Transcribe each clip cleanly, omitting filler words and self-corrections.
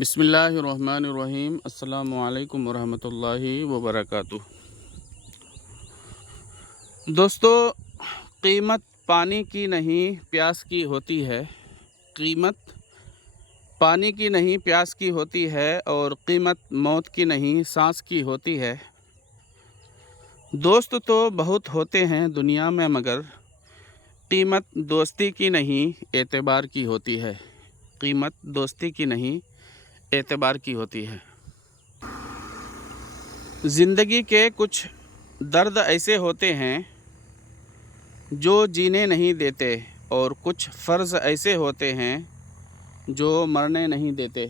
بسم اللہ الرحمن الرحیم۔ السلام علیکم ورحمۃ اللہ وبرکاتہ۔ دوستو، قیمت پانی کی نہیں پیاس کی ہوتی ہے۔ قیمت پانی کی نہیں پیاس کی ہوتی ہے، اور قیمت موت کی نہیں سانس کی ہوتی ہے۔ دوست تو بہت ہوتے ہیں دنیا میں، مگر قیمت دوستی کی نہیں اعتبار کی ہوتی ہے۔ قیمت دوستی کی نہیں اعتبار کی ہوتی ہے۔ زندگی کے کچھ درد ایسے ہوتے ہیں جو جینے نہیں دیتے، اور کچھ فرض ایسے ہوتے ہیں جو مرنے نہیں دیتے۔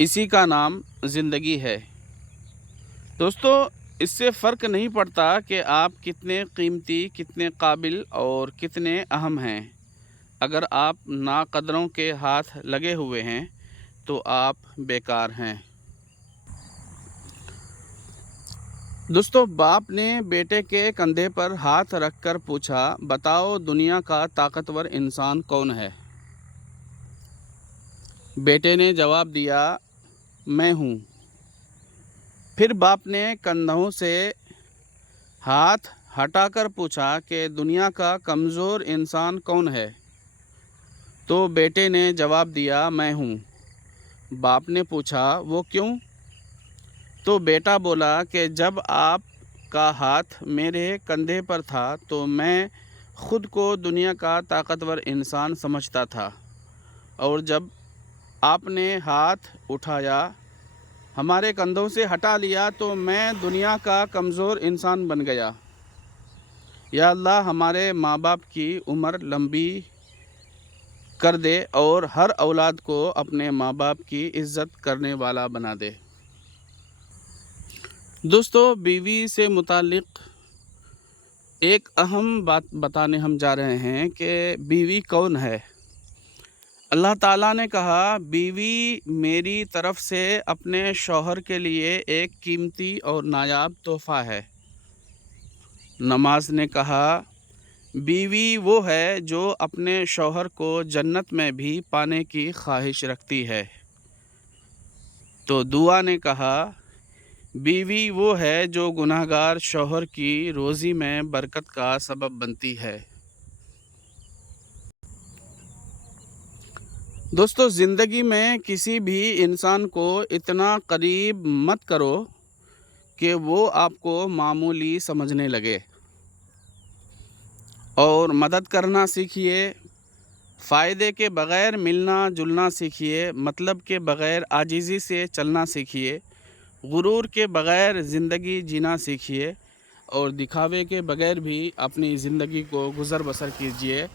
اسی کا نام زندگی ہے۔ دوستو، اس سے فرق نہیں پڑتا کہ آپ کتنے قیمتی، کتنے قابل اور کتنے اہم ہیں۔ اگر آپ ناقدروں کے ہاتھ لگے ہوئے ہیں تو آپ بیکار ہیں۔ دوستو، باپ نے بیٹے کے کندھے پر ہاتھ رکھ کر پوچھا، بتاؤ دنیا کا طاقتور انسان کون ہے؟ بیٹے نے جواب دیا، میں ہوں۔ پھر باپ نے کندھوں سے ہاتھ ہٹا کر پوچھا کہ دنیا کا کمزور انسان کون ہے؟ تو بیٹے نے جواب دیا، میں ہوں۔ باپ نے پوچھا، وہ کیوں؟ تو بیٹا بولا کہ جب آپ کا ہاتھ میرے کندھے پر تھا تو میں خود کو دنیا کا طاقتور انسان سمجھتا تھا، اور جب آپ نے ہاتھ اٹھایا، ہمارے کندھوں سے ہٹا لیا، تو میں دنیا کا کمزور انسان بن گیا۔ یا اللہ، ہمارے ماں باپ کی عمر لمبی کر دے، اور ہر اولاد کو اپنے ماں باپ کی عزت کرنے والا بنا دے۔ دوستو، بیوی سے متعلق ایک اہم بات بتانے ہم جا رہے ہیں کہ بیوی کون ہے۔ اللہ تعالیٰ نے کہا، بیوی میری طرف سے اپنے شوہر کے لیے ایک قیمتی اور نایاب تحفہ ہے۔ نماز نے کہا، بیوی وہ ہے جو اپنے شوہر کو جنت میں بھی پانے کی خواہش رکھتی ہے۔ تو دعا نے کہا، بیوی وہ ہے جو گناہگار شوہر کی روزی میں برکت کا سبب بنتی ہے۔ دوستو، زندگی میں کسی بھی انسان کو اتنا قریب مت کرو کہ وہ آپ کو معمولی سمجھنے لگے، اور مدد کرنا سیکھیے۔ فائدے کے بغیر ملنا جلنا سیکھیے، مطلب کے بغیر عاجزی سے چلنا سیکھیے، غرور کے بغیر زندگی جینا سیکھیے، اور دکھاوے کے بغیر بھی اپنی زندگی کو گزر بسر کیجیے۔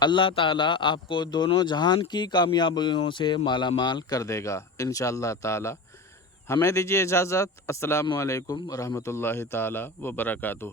اللہ تعالیٰ آپ کو دونوں جہان کی کامیابیوں سے مالا مال کر دے گا انشاءاللہ تعالیٰ۔ ہمیں دیجیے اجازت۔ السلام علیکم ورحمۃ اللہ تعالیٰ وبرکاتہ۔